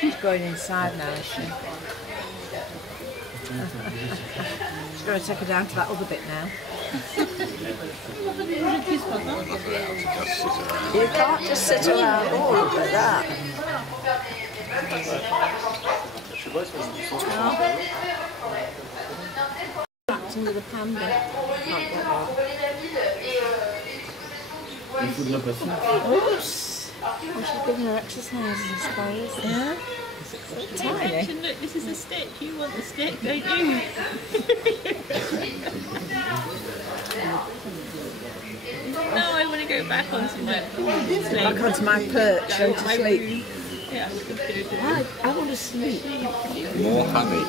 She's going inside now, is she? She's going to take her down to that other bit now. You can't just sit around. Oh, look at that. Acting with a panda. Can't get that. Oops. Oh, she's giving her exercises, I suppose. Yeah. Tiny. Look, this is a stick. You want the stick, don't you? No, I want to go back onto my Back onto my perch, go to sleep. Yeah, I want to sleep. More honey.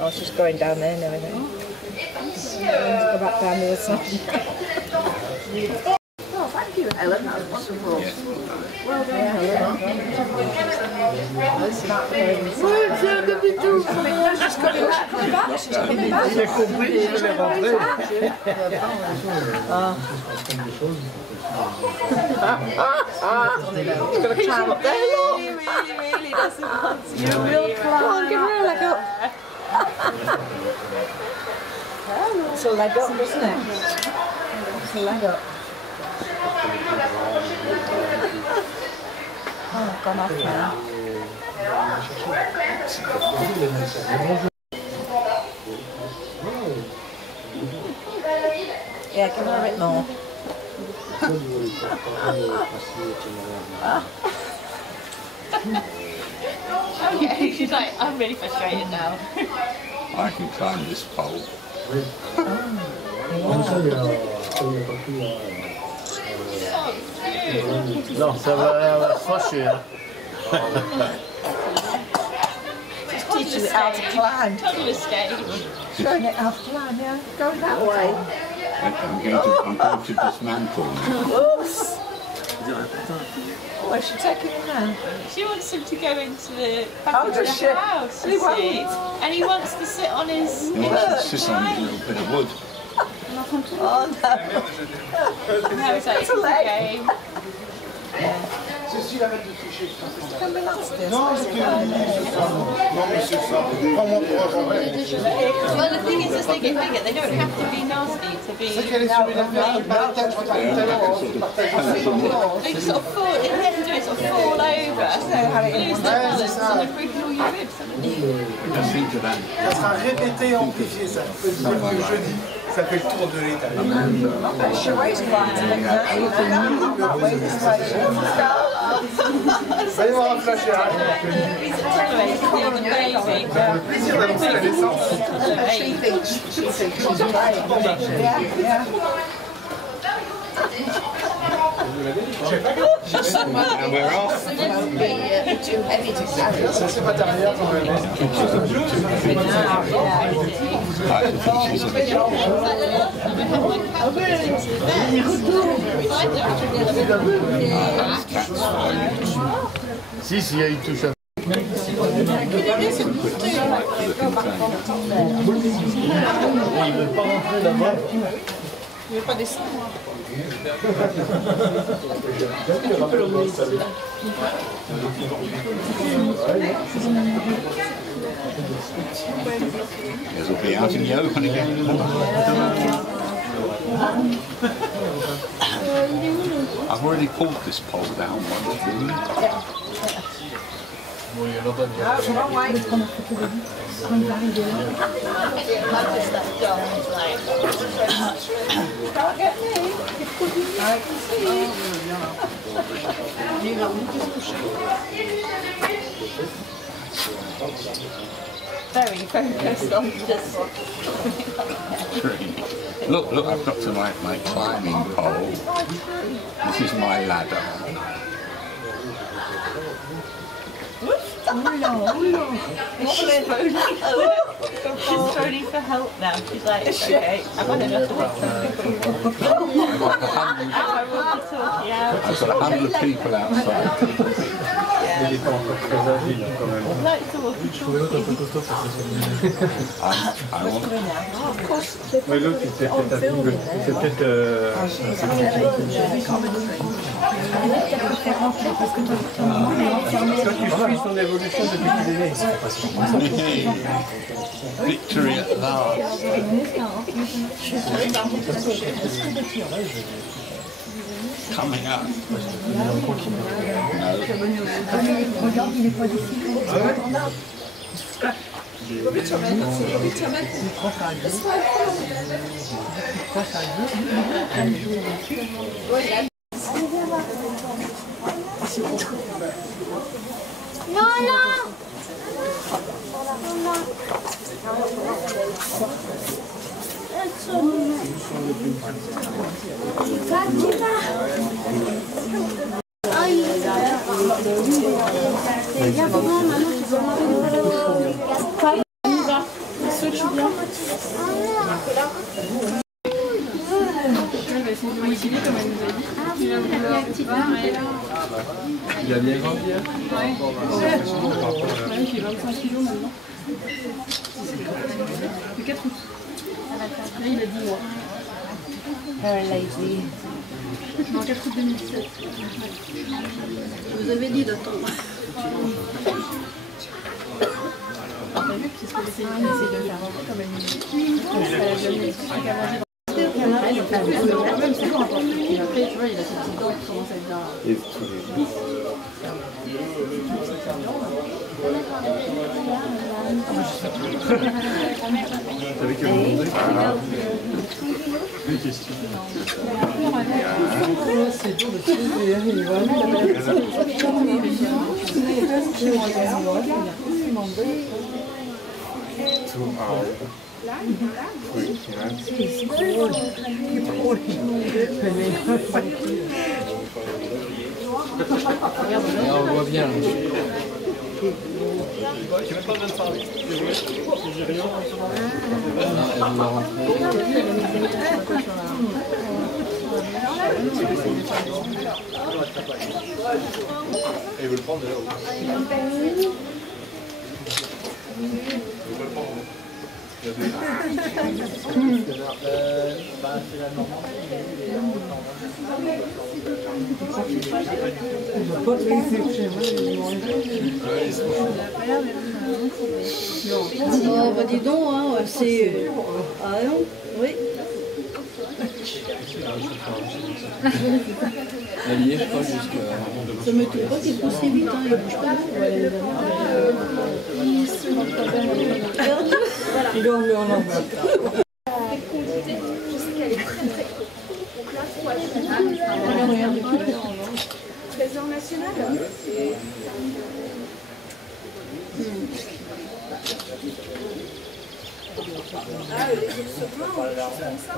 Oh, she's going down there now, I think. Go back down the other side. Oh, thank you, Helen. That was wonderful. Well done, Helen. She's coming back. She's coming back. J'ai compris, je vais rentrer. She's going to climb up there. really doesn't want to. You will climb. Come on, give her a leg up. It's a leg up, isn't it? It's a leg up. Oh, I've gone off now. Yeah, give her a bit more. Okay, she's like, I'm really frustrated now. I can climb this pole. Non, ça va fâcher. Just teaching it how to climb. Toddler stage. Showing it how to climb, yeah. Going that way. I'm going to dismantle now. Oops. Where's she taking him now? She wants him to go into the back Oh, of does she? the house, And he you see. And he wants to sit on his He wants to sit on a little bit of wood. Oh no. And I was like, it's a game. Can we last this? Well, the thing is, as they get bigger, they don't have to be nasty to be... They sort of fall, if they have to do it, sort of fall over, lose their balance, and then break all your ribs. Just think of that. Ça sera répété et amplifié, ça. Ça fait jeudi, ça fait le tour de l'étage. She weighs quite a bit. Allez voir un flash He's amazing. Plaisir d'annoncer la naissance. She thinks she's great. Yeah. And we're off. Too heavy to carry. Ça c'est pas derrière quand même. Si, il touche à... Il veut pas rentrer là-bas. veut pas descendre. This will be out in the open again. I've already pulled this pole down once. Wrong way. Can't get me. I can see. Very focused on this. Look, I've got to my climbing pole. This is my ladder. She's phoning for help now. She's like, okay, I've had enough of this. I will be talking out. I've got 100 people outside. il est pas encore très agile quand même. Je trouvais l'autre un peu costaud pour que mais l'autre, c'est peut-être un peu. C'est peut-être. Toi, tu suis son évolution depuis qu'il est né. Victory at last. Coming up. Regarde, il est pas d'ici. Non, non. Il a bien grandi, hein? Il fait 25 kilos maintenant. Le 4 août. Là, il a 10 mois. Non, 4 août 2017. Vous avez dit d'attendre. T'as vu que c'est ce qu'on essaye de faire rentrer comme elle nous dit. Parce qu'elle a bien mis le truc qu'elle a mangé dans même c'est lourd encore. Et après, tu vois, il a ses petites dents qui commencent à être bien. T'avais qu'à me demander. Une question. C'est dur de trouver, il est vraiment On le voit bien. Et vous le prendre de là-haut. Oh, bah dis donc, hein, c'est... Ah non, oui. La liée, je crois, jusqu'à... Ça me trouve pas qu'il pousse vite, hein, il bouge pas. Il doit me en Trésor national. Ah, les ours blancs, des choses comme ça.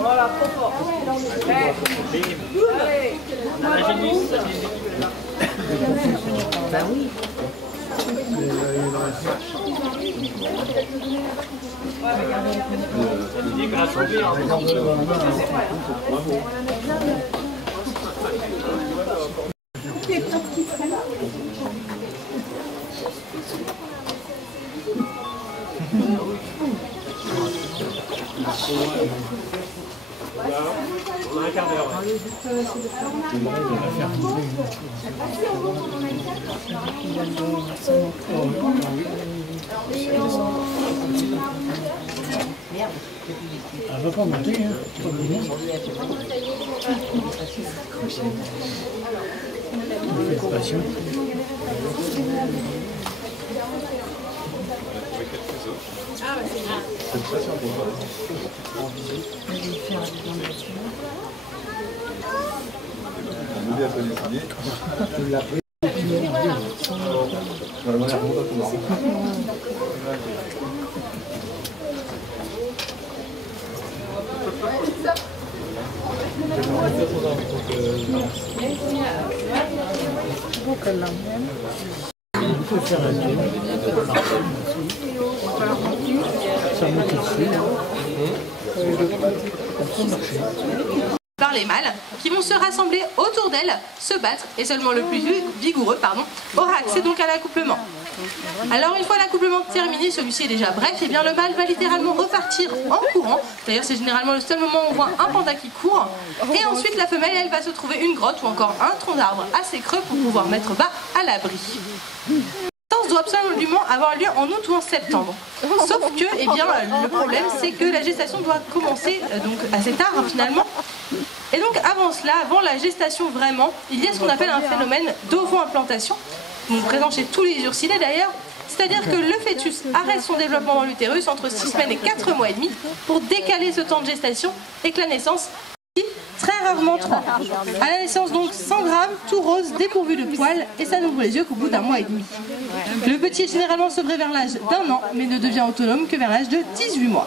Voilà, trop fort. Bah oui. On a un quart d'heure. Elle va pas monter, hein. Félicitations. faut qu'elle l'emmène. On peut faire un tour. Ça monte dessus. Ça peut marcher. Par les mâles, qui vont se rassembler autour d'elle, se battre, et seulement le plus vigoureux aura accès donc à l'accouplement. Alors une fois l'accouplement terminé, celui-ci est déjà bref, et bien le mâle va littéralement repartir en courant. D'ailleurs c'est généralement le seul moment où on voit un panda qui court. Et ensuite la femelle, elle va se trouver une grotte ou encore un tronc d'arbre assez creux pour pouvoir mettre bas à l'abri. La naissance doit absolument avoir lieu en août ou en septembre. Sauf que, eh bien, le problème c'est que la gestation doit commencer donc assez tard finalement. Et donc avant cela, avant la gestation vraiment, il y a ce qu'on appelle un phénomène d'ovo-implantation, donc présent chez tous les ursidés d'ailleurs, c'est-à-dire que le fœtus arrête son développement dans l'utérus entre 6 semaines et 4 mois et demi pour décaler ce temps de gestation et que la naissance, très rarement 3. À la naissance donc 100 grammes, tout rose, dépourvu de poils et ça n'ouvre les yeux qu'au bout d'un mois et demi. Le petit est généralement sevré vers l'âge d'1 an mais ne devient autonome que vers l'âge de 18 mois.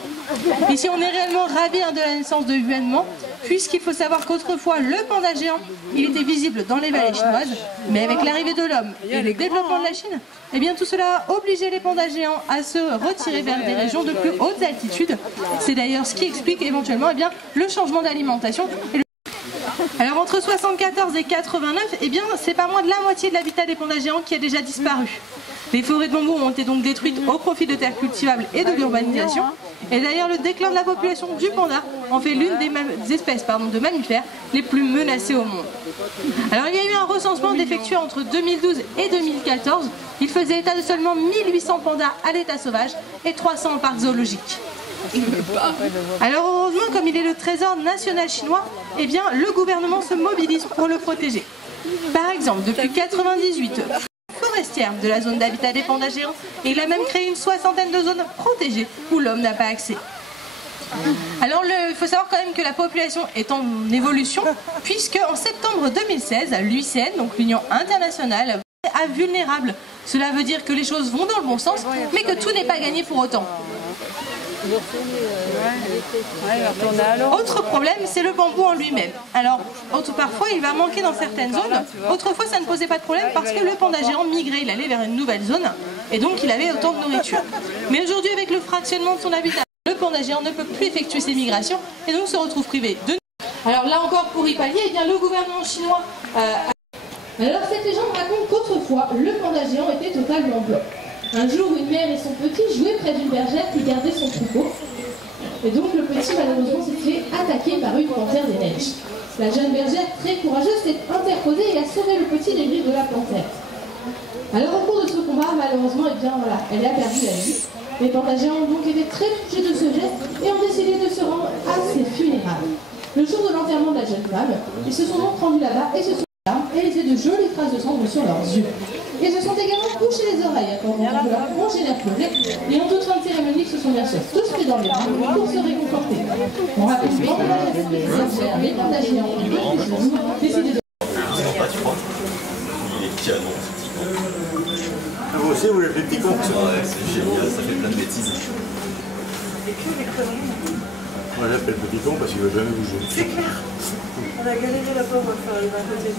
Ici on est réellement ravi de la naissance de Yuanman puisqu'il faut savoir qu'autrefois le panda géant il était visible dans les vallées chinoises mais avec l'arrivée de l'homme et le développement de la Chine, eh bien tout cela a obligé les pandas géants à se retirer vers des régions de plus hautes altitudes. C'est d'ailleurs ce qui explique éventuellement eh bien, le changement d'alimentation. Alors entre 74 et 89, eh bien c'est pas moins de la moitié de l'habitat des pandas géants qui a déjà disparu. Les forêts de bambous ont été donc détruites au profit de terres cultivables et de l'urbanisation. Et d'ailleurs le déclin de la population du panda en fait l'une des espèces de mammifères les plus menacées au monde. Alors il y a eu un recensement effectué entre 2012 et 2014. Il faisait état de seulement 1800 pandas à l'état sauvage et 300 en parc zoologique. Alors heureusement, comme il est le trésor national chinois, eh bien le gouvernement se mobilise pour le protéger. Par exemple, depuis 1998, forestière de la zone d'habitat des pandas géants, et il a même créé une soixantaine de zones protégées où l'homme n'a pas accès. Alors il faut savoir quand même que la population est en évolution, puisque en septembre 2016, l'UICN, donc l'Union internationale, à vulnérable. Cela veut dire que les choses vont dans le bon sens, mais que tout n'est pas gagné pour autant. Autre problème, c'est le bambou en lui-même. Alors, parfois il va manquer dans certaines zones. Autrefois, ça ne posait pas de problème parce que le panda géant migrait, il allait vers une nouvelle zone et donc il avait autant de nourriture. Mais aujourd'hui, avec le fractionnement de son habitat, le panda géant ne peut plus effectuer ses migrations et donc se retrouve privé de. Alors là encore, pour y pallier, eh bien, le gouvernement chinois. Alors cette légende raconte qu'autrefois, le panda géant était totalement blanc. Un jour, une mère et son petit jouaient près d'une bergère qui gardait son troupeau. Et donc le petit, malheureusement, s'est fait attaquer par une panthère des neiges. La jeune bergère, très courageuse, s'est interposée et a sauvé le petit des griffes de la panthère. Alors au cours de ce combat, malheureusement, eh bien, voilà, elle a perdu la vie. Les pandas géants ont donc été très touchés de ce geste et ont décidé de se rendre à ses funérailles. Le jour de l'enterrement de la jeune femme, ils se sont donc rendus là-bas et se sont et laissé de jolies traces de sang sur leurs yeux. Ils se sont également couchés les oreilles pendant que leur congénère pleurait et en toute fin de cérémonie, ils se sont bien sûr tous pris dans les bras pour se réconforter. On rappelle que pendant la gestion, les pandas géants ont décidé de... Vous aussi, vous êtes les petits cons. Ouais, c'est génial, ça fait plein de bêtises. Moi j'appelle petit con parce qu'il ne veut jamais bouger. C'est clair. On a galéré là-bas, on va faire le côté de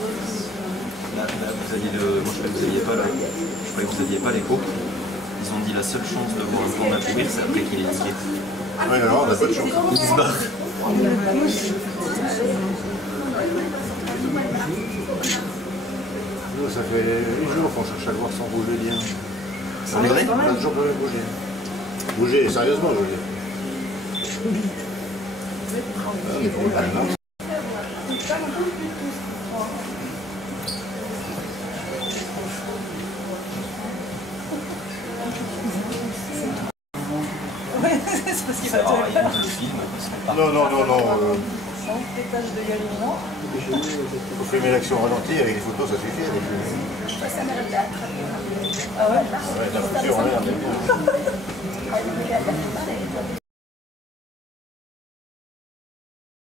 Là, vous aviez moi je croyais que vous n'aviez pas je croyais que vous n'aviez pas l'écho. Ils ont dit la seule chance de voir un panda courir, c'est après qu'il est niqué. Ouais, non, on n'a pas de chance. Il se barre. Nous, ça fait 8 jours qu'on cherche à le voir sans bouger bien. C'est vrai? On a toujours pas bougé. Bouger, sérieusement, je veux dire. Mais pour le moment, c'est parce qu'il va être non. pétage de Galimont. Il faut filmer l'action ralentie, avec les photos, ça suffit. Avec Ça mérite d'être. Ah ouais? la photo, on est